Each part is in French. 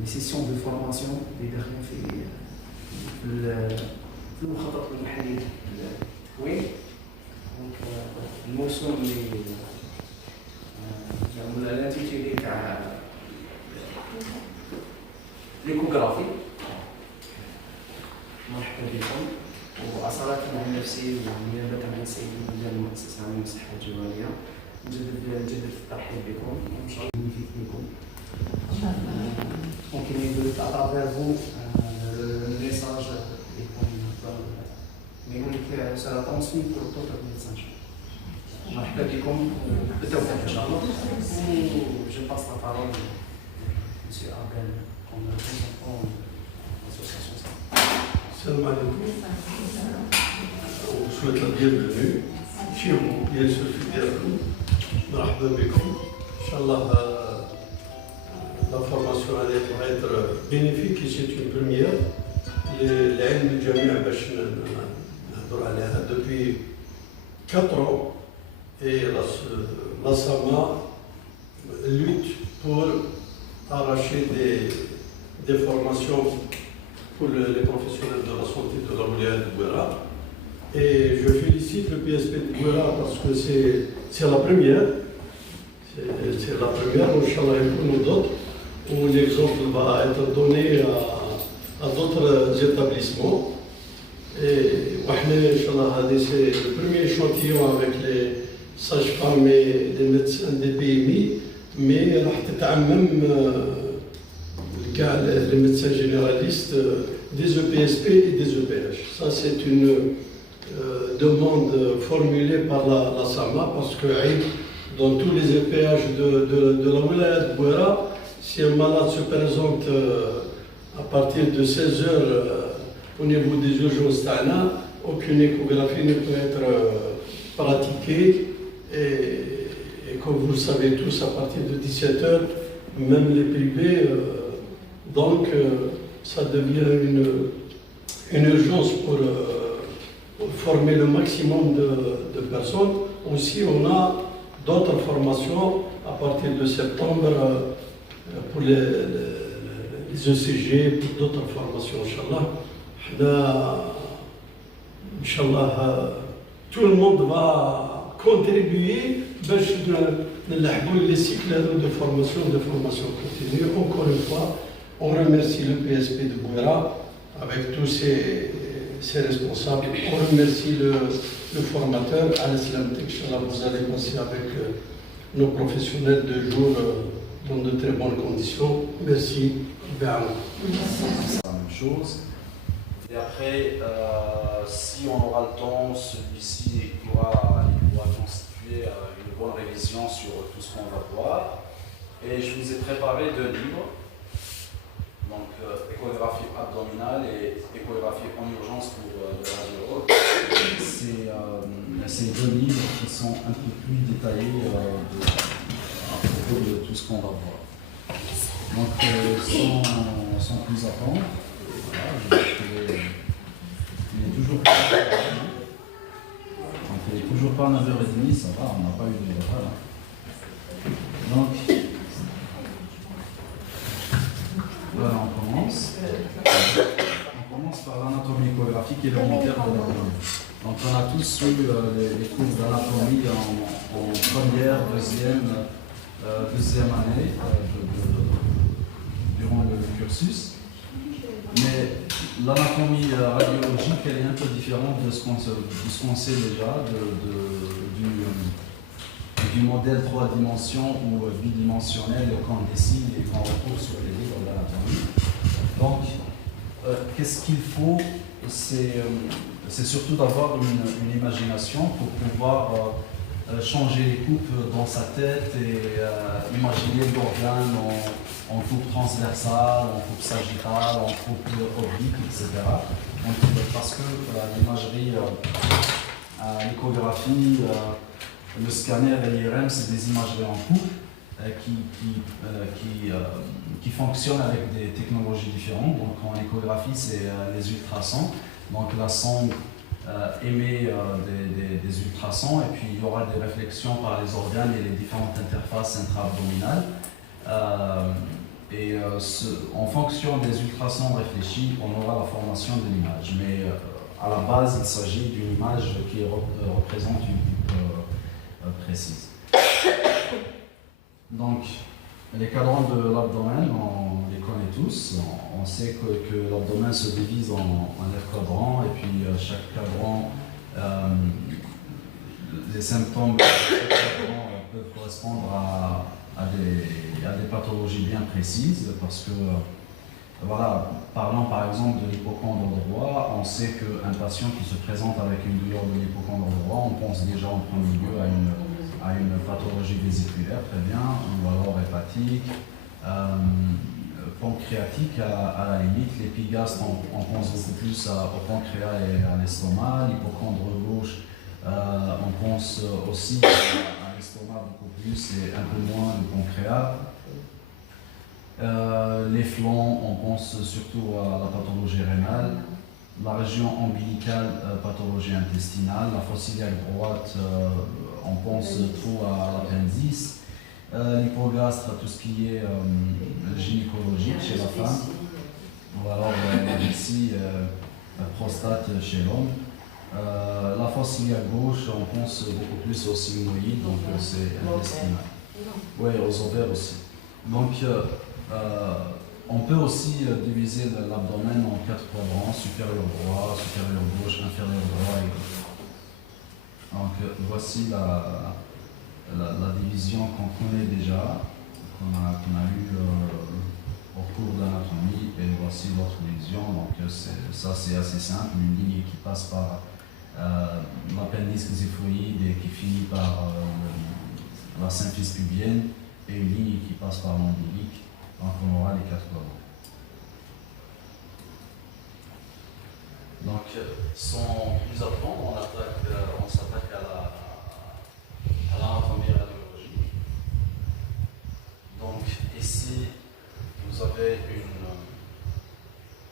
لي سيسيون دو فورماسيون اللي داخلين في المخطط المحلي للتكوين. دونك الموسم اللي الانتيتي تاع ليكوغرافي. مرحبا بكم وأصالة عن نفسي ونيابة عن سيد مدير المؤسسة العامة للصحة الجوانية نجدد الترحيب بكم وإن شاء الله نفيد بكم. ممكن يقول à vous le message يقول لك سera transmis pour d'autres médecins. مرحبا بكم بالتوفيق إن شاء الله. Je passe la parole à Monsieur Abel comme représentant de l'association. Salam alaikum. On souhaite la bienvenue chez vous, bien sûr, marhaba bikum. Inch'Allah, la formation va être bénéfique et c'est une première. العلم الجميع باش نهضروا عليها depuis 4 ans et la SAMA lutte pour arracher des formations pour les professionnels de la santé de la Wilaya de Bouera. Et je félicite le PSP de Bouera parce que c'est la première. C'est la première, Inch'Allah, il y en a d'autres, où l'exemple va être donné à d'autres établissements. Et Inch'Allah, c'est le premier échantillon avec les sages-femmes et les médecins des PMI, mais même les médecins généralistes des EPSP et des EPH. Ça, c'est une demande formulée par la SAMA parce que dans tous les EPH de la Wilaya de Bouera, si un malade se présente à partir de 16 heures au niveau des urgences d'Ana, aucune échographie ne peut être pratiquée. Et comme vous le savez tous, à partir de 17 heures, même les privés, donc ça devient une urgence pour former le maximum de personnes. Aussi, on a d'autres formations à partir de septembre pour les ECG, pour d'autres formations, Inch'Allah. Tout le monde va contribuer à les cycles de formation continue. Encore une fois, on remercie le PSP de Bouera avec tous ses responsables. On remercie le formateur, Al-Islam Inch'Allah, vous allez passer avec nos professionnels de jour dans de très bonnes conditions. Merci. C'est la même chose. Et après, si on aura le temps, celui-ci pourra constituer une bonne révision sur tout ce qu'on va voir. Et je vous ai préparé 2 livres. Donc, échographie abdominale et échographie en urgence pour le radiologue. C'est 2 livres qui sont un peu plus détaillés à propos de tout ce qu'on va voir. Donc, sans plus attendre, voilà, il est toujours pas 9h30, ça va, on n'a pas eu de retard. Donc, voilà, on commence. On commence par l'anatomie échographique élémentaire de l'abdomen. Donc, on a tous eu les cours d'anatomie en première, deuxième année durant le cursus. Mais l'anatomie radiologique, elle est un peu différente de ce qu'on sait déjà du modèle 3 dimensions ou bidimensionnel qu'on dessine et qu'on retrouve sur les livres d'anatomie. Donc, qu'est-ce qu'il faut? C'est surtout d'avoir une imagination pour pouvoir changer les coupes dans sa tête et imaginer l'organe en coupe transversale, en coupe sagittale, en coupe oblique, etc. Donc, parce que l'imagerie, l'échographie, le scanner et l'IRM, c'est des imageries en coupe qui fonctionnent avec des technologies différentes. Donc en échographie, c'est les ultrasons. Donc la sonde émet des ultrasons et puis il y aura des réflexions par les organes et les différentes interfaces intra-abdominales. en fonction des ultrasons réfléchis, on aura la formation de l'image. Mais à la base, il s'agit d'une image qui représente une coupe précise. Donc, les cadrans de l'abdomen, on les connaît tous. On sait que l'abdomen se divise en 9 cadrans, et puis chaque cadran, les symptômes de chaque cadran peuvent correspondre à des pathologies bien précises, parce que, voilà, parlant par exemple de l'hypocondre droit, on sait qu'un patient qui se présente avec une douleur de l'hypocondre droit, on pense déjà en premier lieu à une pathologie vésiculaire, très bien, ou alors hépatique, pancréatique à la limite. L'épigaste, on pense beaucoup plus au pancréas et à l'estomac. L'hypocondre gauche, on pense aussi à l'estomac beaucoup plus et un peu moins au pancréas. Les flancs, on pense surtout à la pathologie rénale. La région ombilicale, pathologie intestinale. La fosse iliaque droite, on pense trop à l'appendice. L'hypogastre, tout ce qui est gynécologique chez la femme. Ou alors ici, prostate chez l'homme. La fosse iliaque gauche, on pense beaucoup plus aux sigmoïdes, donc c'est intestinal. Oui, aux ovaires aussi. Donc, on peut aussi diviser l'abdomen en 4 quadrants, supérieur droit, supérieur gauche, inférieur droit et gauche. Donc voici la division qu'on connaît déjà, qu'on a eue au cours de l'anatomie, et voici l'autre division. Donc ça c'est assez simple, une ligne qui passe par l'appendice xiphoïde et qui finit par la symphyse pubienne, et une ligne qui passe par l'ombilique. Donc on aura les 4 quadrants. Donc sans plus attendre, on s'attaque à l'anatomie radiologique. Donc ici vous avez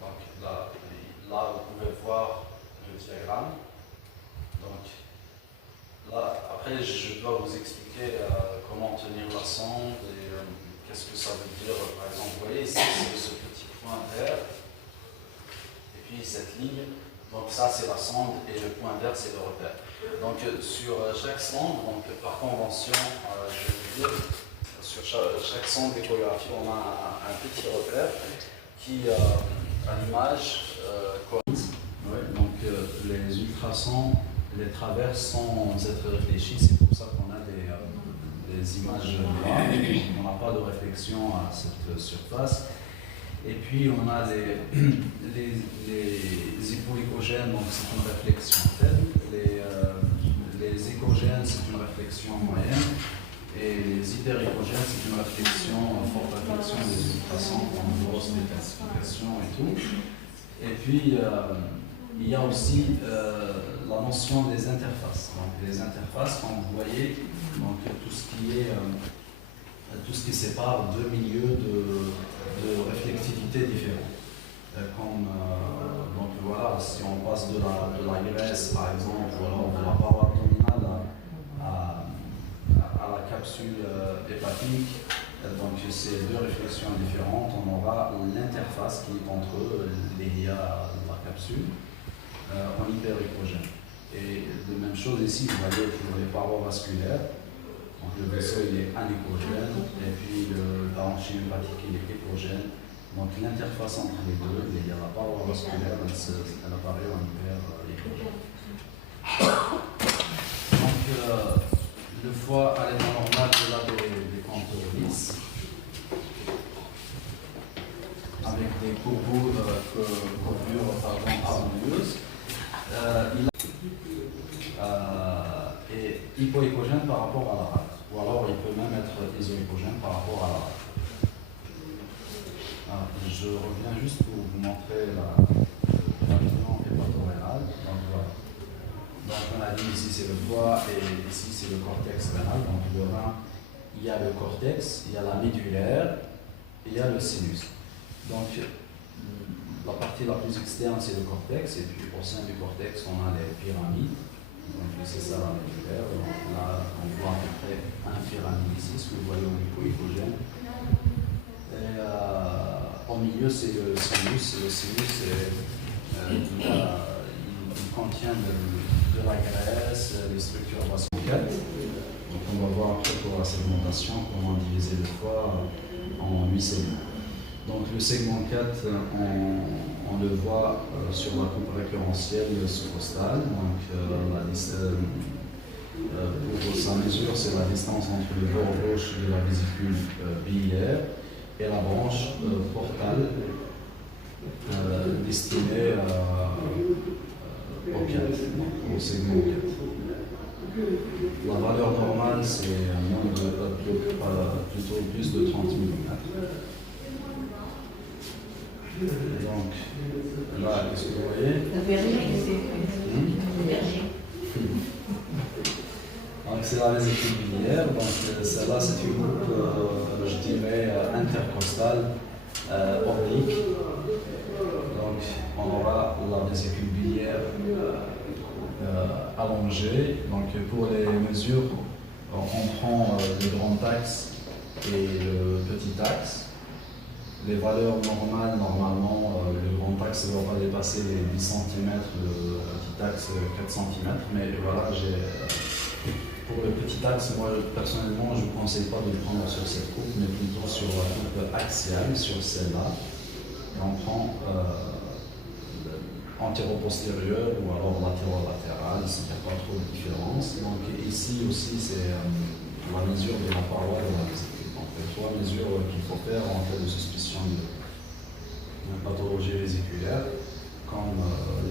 donc là vous pouvez voir le diagramme. Donc là après je dois vous expliquer comment tenir la sonde et qu'est-ce que ça veut dire. Par exemple, vous voyez ici, c'est ce petit point vert, et puis cette ligne, donc ça c'est la sonde, et le point vert c'est le repère. Donc sur chaque sonde, donc, par convention, je vais vous dire, sur chaque sonde d'échographie, on a un petit repère qui, à l'image, corrige. Ouais, donc les ultrasons les traversent sans être réfléchis, c'est pour ça qu'on a des images noires, on n'a pas de réflexion à cette surface. Et puis on a les hypoéchogènes, donc c'est une réflexion faible, les échogènes c'est une réflexion moyenne, et les hyperéchogènes c'est une réflexion, forte réflexion des ultrasons, en grosse décalcification et tout. Et puis il y a aussi la notion des interfaces. Donc les interfaces, comme vous voyez, donc tout ce qui sépare deux milieux de réflectivité différents. Donc voilà, si on passe de la graisse par exemple, ou alors de la paroi abdominale à la capsule hépatique, donc ces deux réflexions différentes, on aura l'interface qui est entre l'hélia de la capsule en hyperéchogène. Et de même chose ici, vous voyez pour les parois vasculaires. Donc le vaisseau il est anéchogène, et puis le parenchyme hépatique il est échogène. Donc l'interface entre les deux, il y a la paroi vasculaire, elle apparaît en hyperéchogène. Donc le foie à l'état normal, il a des contours lisses, avec des courbures harmonieuses. Et hypoéchogène par rapport à la rate, ou alors il peut même être isoéchogène par rapport à la rate. Je reviens juste pour vous montrer la vision hépatorénale. Donc voilà. Donc on a dit ici c'est le foie et ici c'est le cortex rénal. Donc le rein, il y a le cortex, il y a la médulaire et il y a le sinus. Donc la partie la plus externe c'est le cortex, et puis au sein du cortex on a les pyramides. Donc c'est ça la médulaire. Donc là on voit à peu près un pyramide ici, ce que vous voyez au hypoéchogène. Et milieu, c'est le sinus. Le sinus, il contient de la graisse, des structures vasculaires. Donc on va voir après pour la segmentation comment diviser le foie en 8 segments. Donc le segment 4, on le voit sur la coupe récurrentielle sous-costale. Donc pour sa mesure, c'est la distance entre le bord gauche de la vésicule biliaire et la branche portale destinée au 4, au segment 4. La valeur normale, c'est plutôt plus de 30 mm. Donc, là, qu'est-ce que vous voyez? Donc, c'est la vésicule biliaire. Donc, celle-là, c'est une coupe, je dirais, intercostale, oblique. Donc, on aura la vésicule biliaire allongée. Donc, pour les mesures, on prend le grand axe et le petit axe. Les valeurs normales, normalement, le grand axe ne va pas dépasser les 10 cm, le petit axe 4 cm. Mais voilà, pour le petit axe, moi personnellement, je ne conseille pas de le prendre sur cette coupe, mais plutôt sur la coupe axiale, sur celle-là. Et on prend antéro-postérieur ou alors latéro-latéral, s'il n'y a pas trop de différence. Donc ici aussi, c'est la mesure de la paroi de la vésicule. Donc les 3 mesures qu'il faut faire en cas de suspicion de pathologie vésiculaire, comme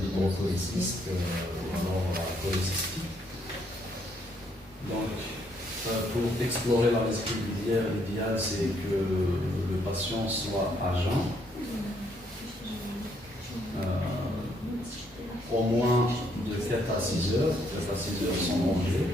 l'hydropolycystique ou alors la polycystique. Donc, pour explorer la vésicule biliaire, l'idéal c'est que le patient soit à jeun, au moins de 4 à 6 heures, 4 à 6 heures sans manger.